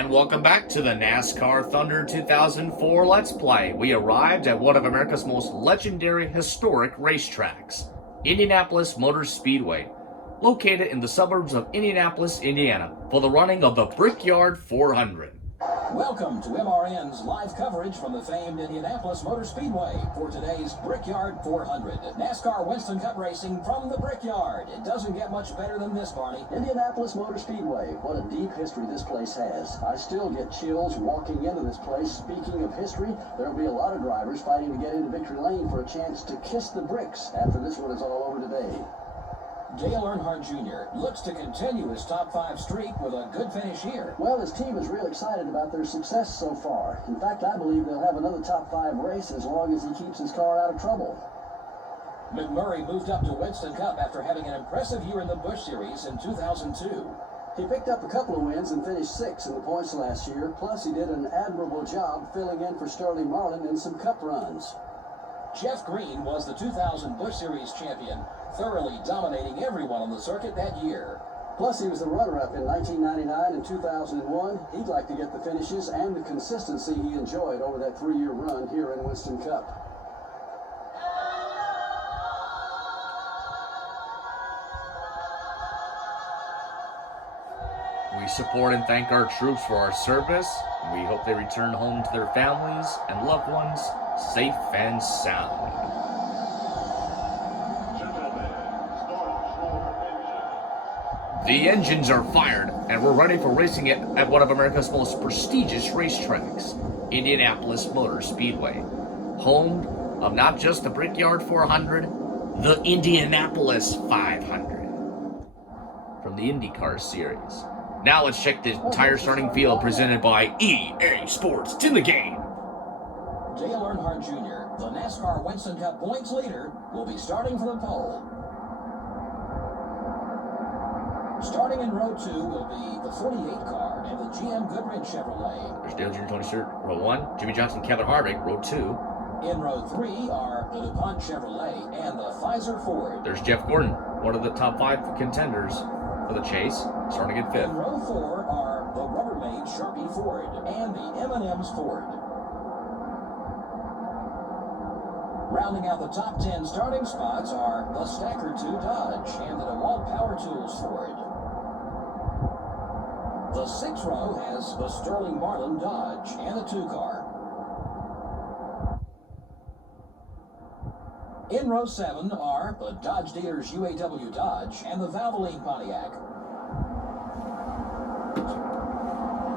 And welcome back to the NASCAR Thunder 2004 Let's Play. We arrived at one of America's most legendary historic racetracks, Indianapolis Motor Speedway, located in the suburbs of Indianapolis, Indiana, for the running of the Brickyard 400. Welcome to MRN's live coverage from the famed Indianapolis Motor Speedway for today's Brickyard 400. NASCAR Winston Cup racing from the Brickyard. It doesn't get much better than this, Barney. Indianapolis Motor Speedway. What a deep history this place has. I still get chills walking into this place. Speaking of history, there'll be a lot of drivers fighting to get into victory lane for a chance to kiss the bricks after this one is all over today. Dale Earnhardt Jr. looks to continue his top 5 streak with a good finish here. Well, his team is real excited about their success so far. In fact, I believe they'll have another top 5 race as long as he keeps his car out of trouble. McMurray moved up to Winston Cup after having an impressive year in the Busch Series in 2002. He picked up a couple of wins and finished 6th in the points last year. Plus, he did an admirable job filling in for Sterling Marlin in some Cup runs. Jeff Green was the 2000 Busch Series champion, thoroughly dominating everyone on the circuit that year. Plus, he was the runner-up in 1999 and 2001. He'd like to get the finishes and the consistency he enjoyed over that 3-year run here in Winston Cup. We support and thank our troops for our service. We hope they return home to their families and loved ones safe and sound. The engines are fired, and we're ready for racing it at one of America's most prestigious racetracks, Indianapolis Motor Speedway, home of not just the Brickyard 400, the Indianapolis 500 from the IndyCar series. Now let's check the entire starting field presented by EA Sports. It's in the game. Dale Earnhardt Jr., the NASCAR Winston Cup points leader, will be starting from the pole. Starting in row 2 will be the 48 car and the GM Goodrich Chevrolet. There's Dale Jr. Tony Stewart, row 1. Jimmy Johnson, Kevin Harvick, row 2. In row 3 are the DuPont Chevrolet and the Pfizer Ford. There's Jeff Gordon, one of the top 5 contenders for the chase, starting at 5th. In row 4 are the Rubbermaid Sharpie Ford and the M&M's Ford. Rounding out the top 10 starting spots are the Stacker 2 Dodge and the DeWalt Power Tools Ford. The 6th row has the Sterling Marlin Dodge and the 2 car. In row 7 are the Dodge Dealers UAW Dodge and the Valvoline Pontiac.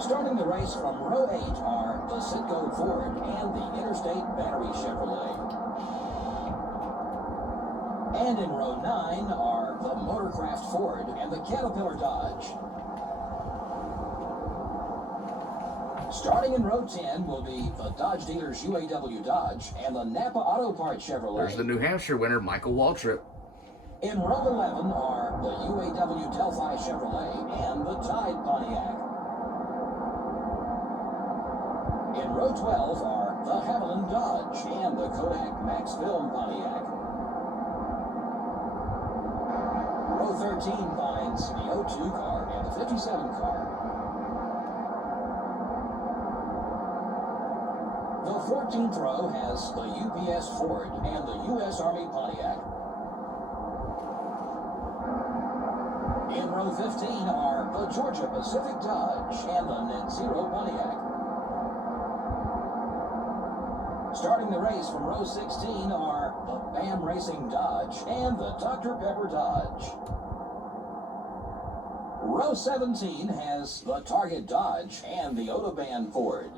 Starting the race from row 8 are the Citgo Ford and the Interstate Battery Chevrolet. And in row 9 are the Motorcraft Ford and the Caterpillar Dodge. Starting in row 10 will be the Dodge Dealers UAW Dodge and the Napa Auto Parts Chevrolet. There's the New Hampshire winner, Michael Waltrip. In row 11 are the UAW Delphi Chevrolet and the Tide Pontiac. In row 12 are the Haviland Dodge and the Kodak Max Film Pontiac. Row 13 finds the O2 car and the 57 car. The 14th row has the UPS Ford and the U.S. Army Pontiac. In row 15 are the Georgia Pacific Dodge and the Net Zero Pontiac. Starting the race from row 16 are the BAM Racing Dodge and the Dr. Pepper Dodge. Row 17 has the Target Dodge and the Autobahn Ford.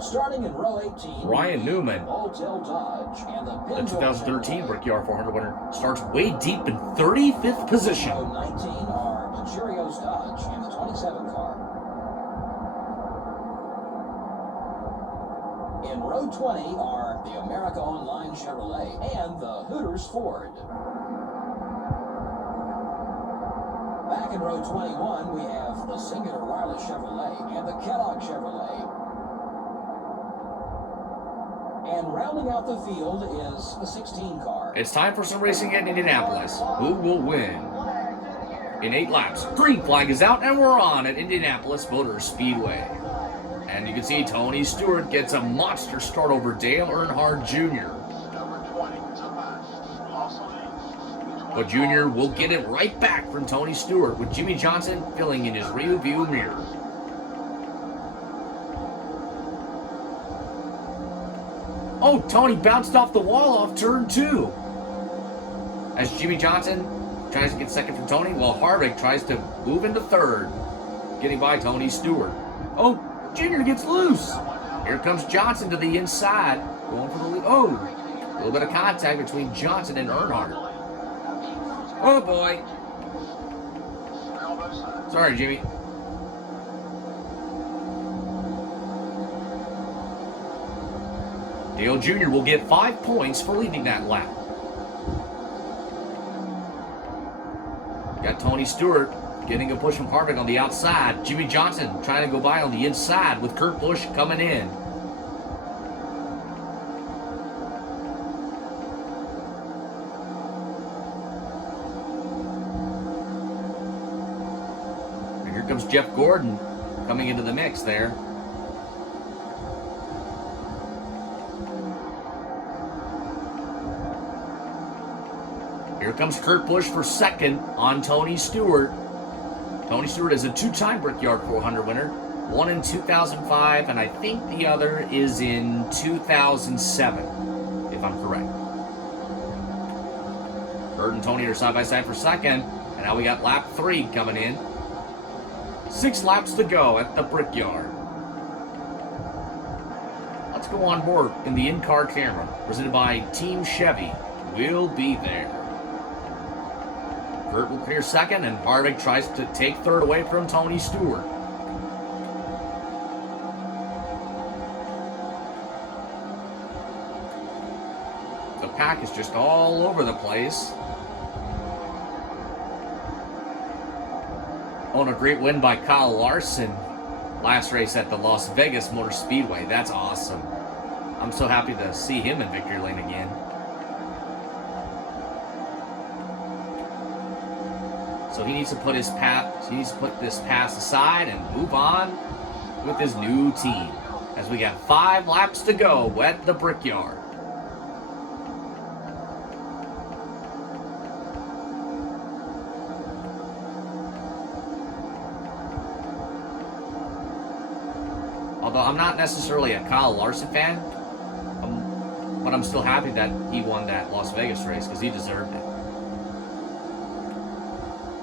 Starting in row 18, Ryan Newman, Alltel Dodge and the the 2013 Brickyard 400 winner, starts way deep in 35th position. Row 19 are the Cheerios Dodge and the 27 car. In row 20 are the America Online Chevrolet and the Hooters Ford. Back in row 21, we have the Singular Wireless Chevrolet and the Kellogg Chevrolet. And rounding out the field is the 16 car. It's time for some racing at Indianapolis. Who will win? in 8 laps. Green flag is out, and we're on at Indianapolis Motor Speedway. And you can see Tony Stewart gets a monster start over Dale Earnhardt Jr. But Jr. will get it right back from Tony Stewart with Jimmy Johnson filling in his rear view mirror. Oh, Tony bounced off the wall off turn 2. As Jimmy Johnson tries to get second from Tony, while Harvick tries to move into third, getting by Tony Stewart. Oh, Junior gets loose. Here comes Johnson to the inside, going for the lead. Oh, a little bit of contact between Johnson and Earnhardt. Oh boy. Sorry, Jimmy. Dale Jr. will get 5 points for leading that lap. Got Tony Stewart getting a push from Harvick on the outside. Jimmy Johnson trying to go by on the inside with Kurt Busch coming in. And here comes Jeff Gordon coming into the mix there. Here comes Kurt Busch for second on Tony Stewart. Tony Stewart is a 2-time Brickyard 400 winner. One in 2005, and I think the other is in 2007, if I'm correct. Kurt and Tony are side by side for second, and now we got lap 3 coming in. 6 laps to go at the Brickyard. Let's go on board in the in-car camera, presented by Team Chevy. We'll be there. Kurt will clear second, and Harvick tries to take third away from Tony Stewart. The pack is just all over the place. Oh, and a great win by Kyle Larson. Last race at the Las Vegas Motor Speedway. That's awesome. I'm so happy to see him in victory lane again. So he needs to put his this pass aside and move on with his new team. As we got 5 laps to go at the Brickyard. Although I'm not necessarily a Kyle Larson fan, but I'm still happy that he won that Las Vegas race because he deserved it.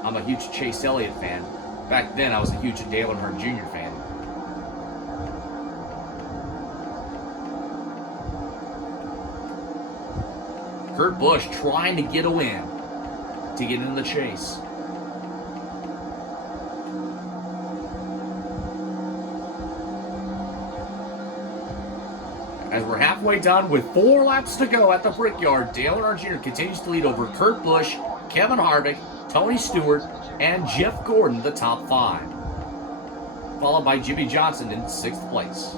I'm a huge Chase Elliott fan. Back then, I was a huge Dale Earnhardt Jr. fan. Kurt Busch trying to get a win to get in the chase. As we're halfway done with 4 laps to go at the Brickyard, Dale Earnhardt Jr. continues to lead over Kurt Busch, Kevin Harvick, Tony Stewart, and Jeff Gordon, the top 5. Followed by Jimmy Johnson in 6th place.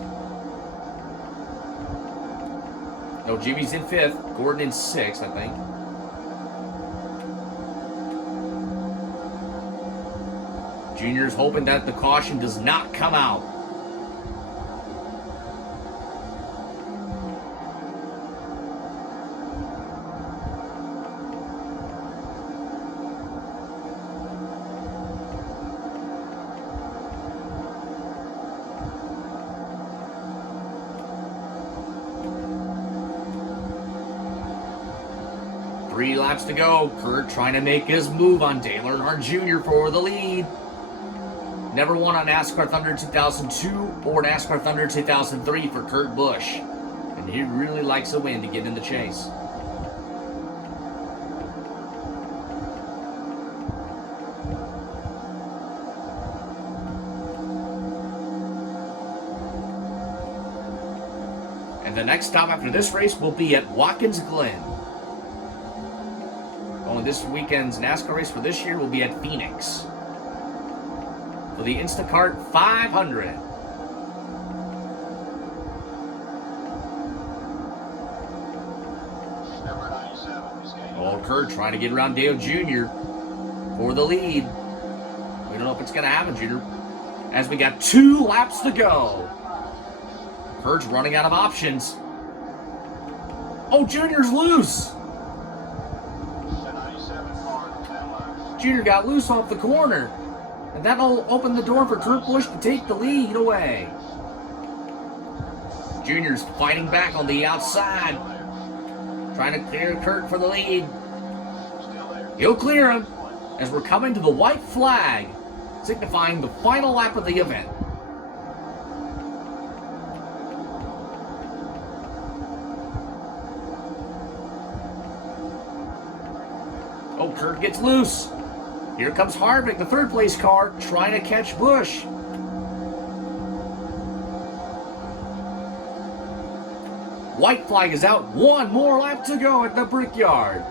No, Jimmy's in 5th, Gordon in 6th, I think. Junior's hoping that the caution does not come out. Three laps to go. Kurt trying to make his move on Dale Earnhardt Jr. for the lead. Never won on NASCAR Thunder 2002 or NASCAR Thunder 2003 for Kurt Busch. And he really likes a win to get in the chase. And the next stop after this race will be at Watkins Glen. Oh, this weekend's NASCAR race for this year will be at Phoenix for the Instacart 500. Oh, Kurt trying to get around Dale Jr. for the lead. We don't know if it's going to happen, Junior, as we got 2 laps to go. Kurt's running out of options. Oh, Junior's loose. Junior got loose off the corner. And that'll open the door for Kurt Busch to take the lead away. Junior's fighting back on the outside, trying to clear Kurt for the lead. He'll clear him as we're coming to the white flag, signifying the final lap of the event. Oh, Kurt gets loose. Here comes Harvick, the third place car, trying to catch Busch. White flag is out. 1 more lap to go at the Brickyard.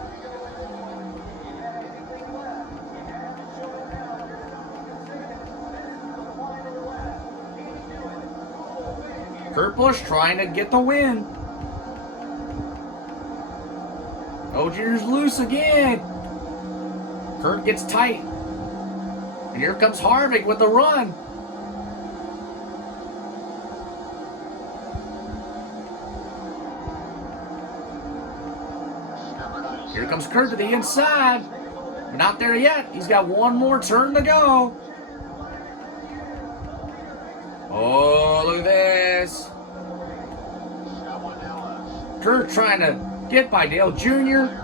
Kurt Busch trying to get the win. Oh, Junior's loose again. Kurt gets tight. And here comes Harvick with the run. Here comes Kurt to the inside. But not there yet. He's got 1 more turn to go. Oh, look at this. Kurt trying to get by Dale Jr.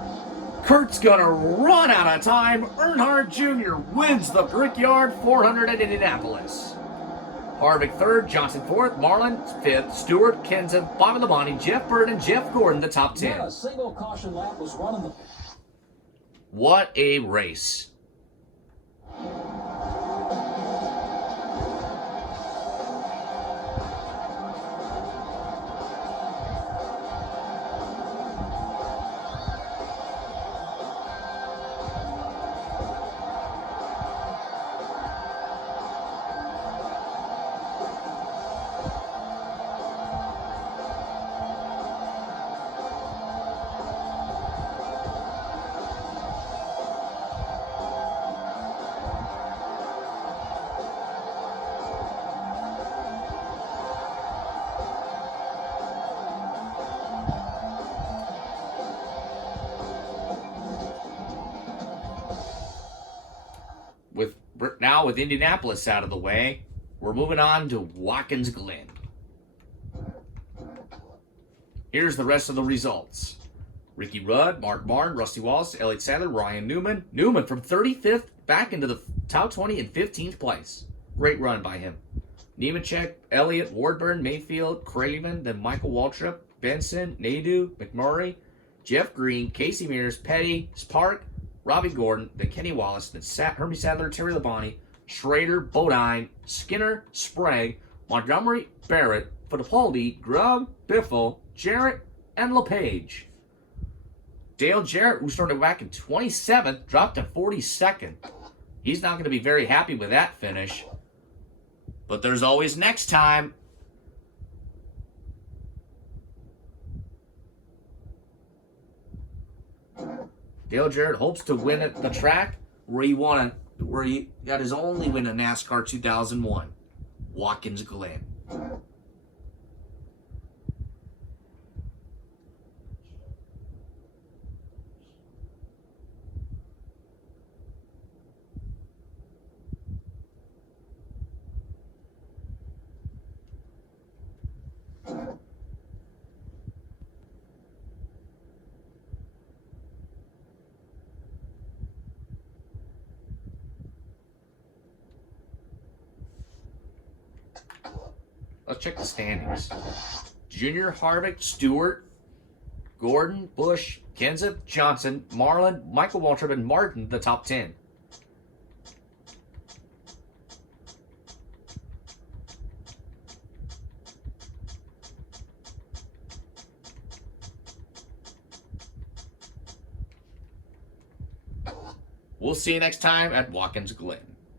Kurt's gonna run out of time. Earnhardt Jr. wins the Brickyard 400 at Indianapolis. Harvick 3rd, Johnson 4th, Marlin 5th, Stewart, Kenseth, Bobby Labonte, Jeff Bird, and Jeff Gordon the top 10. Not a single caution lap was run in the... What a race. With Indianapolis out of the way, we're moving on to Watkins Glen. Here's the rest of the results. Ricky Rudd, Mark Martin, Rusty Wallace, Elliott Sadler, Ryan Newman. Newman from 35th back into the top 20 in 15th place. Great run by him. Nemechek, Elliott, Wardburn, Mayfield, Craven, then Michael Waltrip, Benson, Nadeau, McMurray, Jeff Green, Casey Mears, Petty, Spark, Robbie Gordon, then Kenny Wallace, then Hermie Sadler, Terry Labonte, Schrader, Bodine, Skinner, Sprague, Montgomery, Barrett, Fittipaldi, Grubb, Biffle, Jarrett, and LePage. Dale Jarrett, who started back in 27th, dropped to 42nd. He's not going to be very happy with that finish. But there's always next time. Dale Jarrett hopes to win at the track where he got his only win in NASCAR 2001, Watkins Glen. Let's check the standings. Junior, Harvick, Stewart, Gordon, Busch, Kenseth, Johnson, Marlin, Michael Waltrip, and Martin, the top 10. We'll see you next time at Watkins Glen.